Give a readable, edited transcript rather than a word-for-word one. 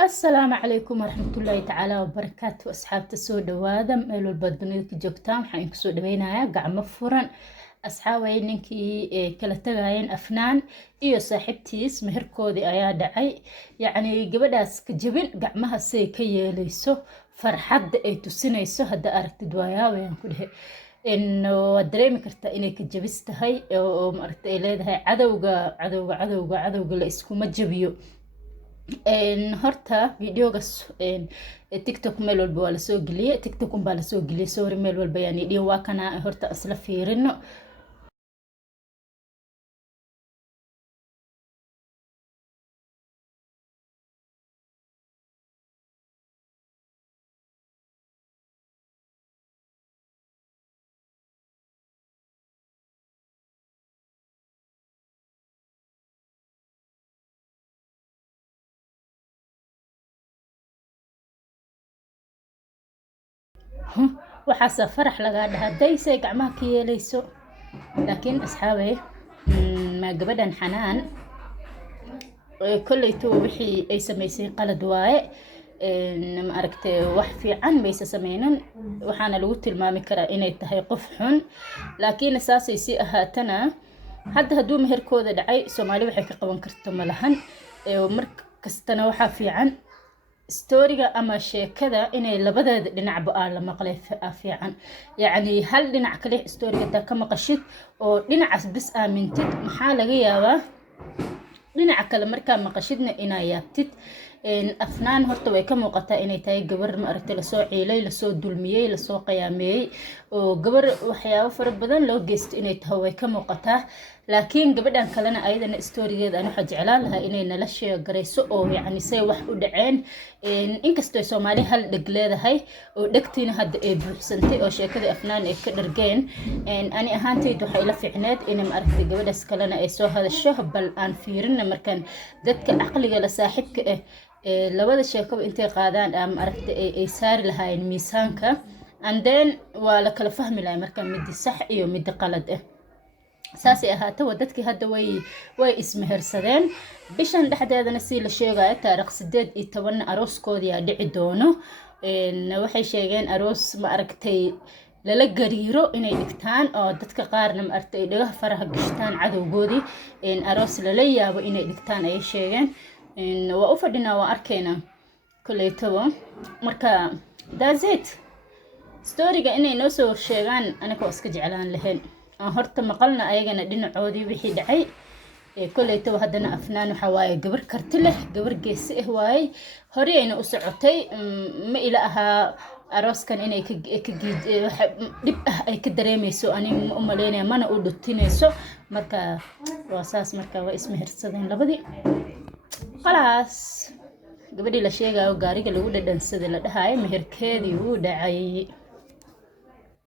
السلام عليكم ورحمة الله تعالى وبركاته. أصحاب تسود دوادم ميلو البدنية كجوكتام حين كسود دوينايا قاع فرن أصحابي نينكي كلا تغاين أفنان إيو صاحبتيس مهركودي أيا دعي يعني قبداس كجبين قاعمها سي كياليسو فرحد أي تسينيسو هدا أركت دوايا وين كده إنه دريمي كرتا إني كجبستهاي أو مرت إليدهاي عدوغا لا إسكو مجبيو horta videogas tiktok meel walba waa lasoo geliyey tiktok baa lasoo geliyey sorry meel walba yani dhiin waa kana horta isla fiirino waxaase farax lagaa dhahaa daysay gacmaha ka yeelayso laakiin asxaabay ma gabadhan xanaan kollayto wixii ay samaysay qalad waaye ma aragtay wax fiican maysa sameynan waxaana lagu tilmaami karaa inay tahay qof xun laakiin saasay si ahaatana hadda hadduu meherkooda dhacay Soomaali waxay ka qaban karto malahan mar kastana waxa fiican ستوريga ama sheekada inay labadeeda dhinacba la maqlay fiican yani hal dhinac kale stooriga ka maqashid oo dhinacaas bis aamintid maxaa laga yaabaa dhinaca kale markaa maqashidna inaa yaabtid afnaan horta way ka muuqataa inay tahay gabar ma aragtay la soo ciilay la soo dulmiyay la soo qiyaameeyay oo gabar waxyaabo fara badan loo geysto inay tahay way ka muuqataa laakiin gabadhan kalena ayadana stoorigeeda aan waxa jeclaan lahaa inay nala sheegareyso oo yani say wax u dhaceen inkastoo Soomaali hal dhag leedahay oo dhagtiina hadda ay buuxsantay oo sheekada afnaan ay ka dhargeen ani ahaantaydu waxay la fiicneed in ma aragtay gabadhaas kalena ay soo hadasho bal aan fiirina markan dadka aqliga la saaxiibka ah labada sheekaba intay qaadaan ama aragtay ay saari lahaayeen miisaanka and then waa la kala fahmi lahaay markan mid sax iyo mid qalad ah saasay ahaatay dadkii hadda way ismehersadeen bishan dhexdeedana si la sheegayo taariikh 18 arooskoodii aa dhici doono waxay sheegeen aroos ma aragtay lala gariiro inay dhigtaan oo dadka qaarna ma aragtay dhagaha faraha gashtaan cadowgoodii aroos lala yaabo inay dhigtaan ay sheegeen waa u fadhinaa waa arkeena kuleytaba marka that's it storyga inay noo soo sheegaan anaga iska jeclaan lahayn horta maqalna ayagana dhinacoodii wixii dhacay kuleytaba haddana afnaan waxa waaye gabar karti leh gabar geesi ah waaye hore ayna u socotay ma ila ahaa arooskan inay ka dib ah ay ka dareemayso ani u maleynaya mana u dhutinayso marka waa saas marka waa ismehersadeen labadii khalaas gabadhii la sheegayo gaariga lagu dhadhansaday la dhahayo meherkeedii uu dhacay